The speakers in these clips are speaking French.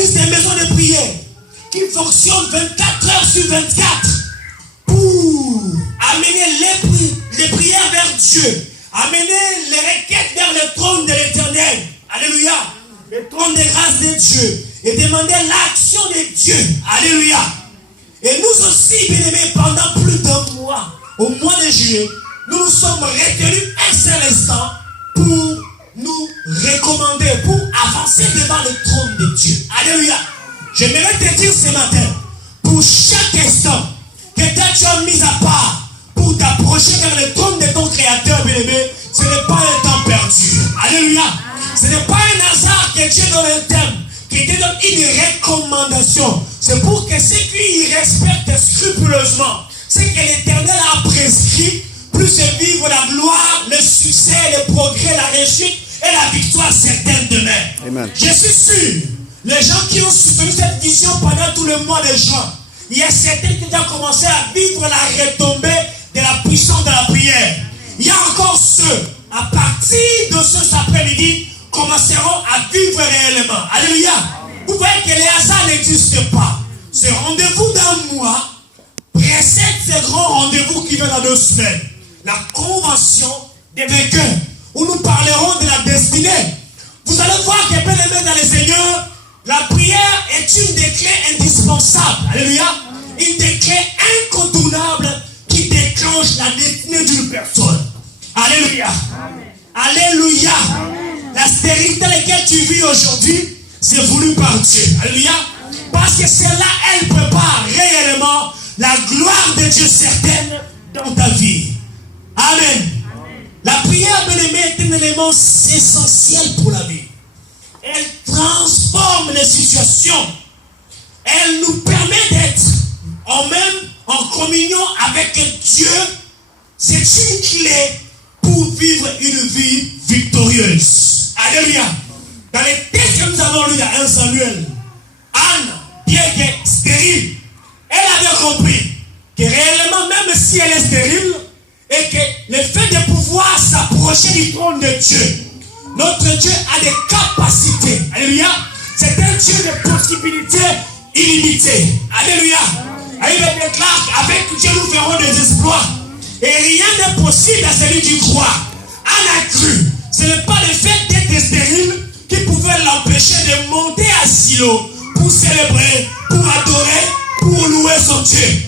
organise des maisons de prière qui fonctionnent 24 heures sur 24 pour amener les prières vers Dieu, amener les requêtes vers le trône de l'Éternel. Alléluia. Le trône de grâce de Dieu. Et demander l'action de Dieu. Alléluia. Et nous aussi, bien-aimés, pendant plus d'un mois, au mois de juillet, nous nous sommes retenus un seul instant pour nous recommander, pour avancer devant le trône de Dieu. Alléluia. J'aimerais te dire ce matin, pour chaque instant que tu as mis à part pour t'approcher vers le trône de ton Créateur, bien-aimé, ce n'est pas un temps perdu. Alléluia. Ce n'est pas un hasard que Dieu donne un thème, que Dieu donne une recommandation. C'est pour que ceux qui y respectent scrupuleusement ce que l'Éternel a prescrit, puissent vivre la gloire, le succès, le progrès, la réussite et la victoire certaine demain. Amen. Je suis sûr, les gens qui ont soutenu cette vision pendant tout le mois de juin, il y a certains qui ont commencé à vivre la retombée de la puissance de la prière. Il y a encore ceux, à partir de ce après-midi, commenceront à vivre réellement. Alléluia. Vous voyez que les hasards n'existent pas. Ce rendez-vous d'un mois précède ce grand rendez-vous qui vient dans 2 semaines. La convention des vainqueurs, où nous parlerons de la destinée. Vous allez voir que, bien aimé dans les Seigneurs, la prière est une des clés indispensables. Alléluia. Une des clés incontournables qui déclenche la destinée d'une personne. Alléluia. Amen. Alléluia. Amen. La stérilité dans laquelle tu vis aujourd'hui, c'est voulu par Dieu. Alléluia. Parce que celle-là, elle prépare réellement la gloire de Dieu certaine dans ta vie. Amen. La prière, bien-aimée, est un élément essentiel pour la vie. Elle transforme les situations. Elle nous permet d'être en communion avec Dieu. C'est une clé pour vivre une vie victorieuse. Alléluia. Dans les textes que nous avons lus dans 1 Samuel, Anne, bien que stérile, elle avait compris que réellement, même si elle est stérile, et que le fait de pouvoir s'approcher du trône de Dieu, notre Dieu a des capacités. Alléluia. C'est un Dieu de possibilités illimitées. Alléluia. Il déclare qu'avec Dieu nous ferons des exploits. Et rien n'est possible à celui qui croit. Anne a cru. Ce n'est pas le fait d'être stérile qui pouvait l'empêcher de monter à Silo pour célébrer, pour adorer, pour louer son Dieu.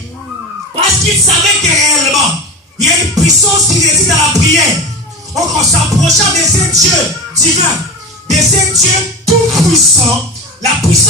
Parce qu'il savait que réellement, il y a une puissance qui réside dans la prière. Donc en s'approchant de ce Dieu divin, de ce Dieu tout puissant, la puissance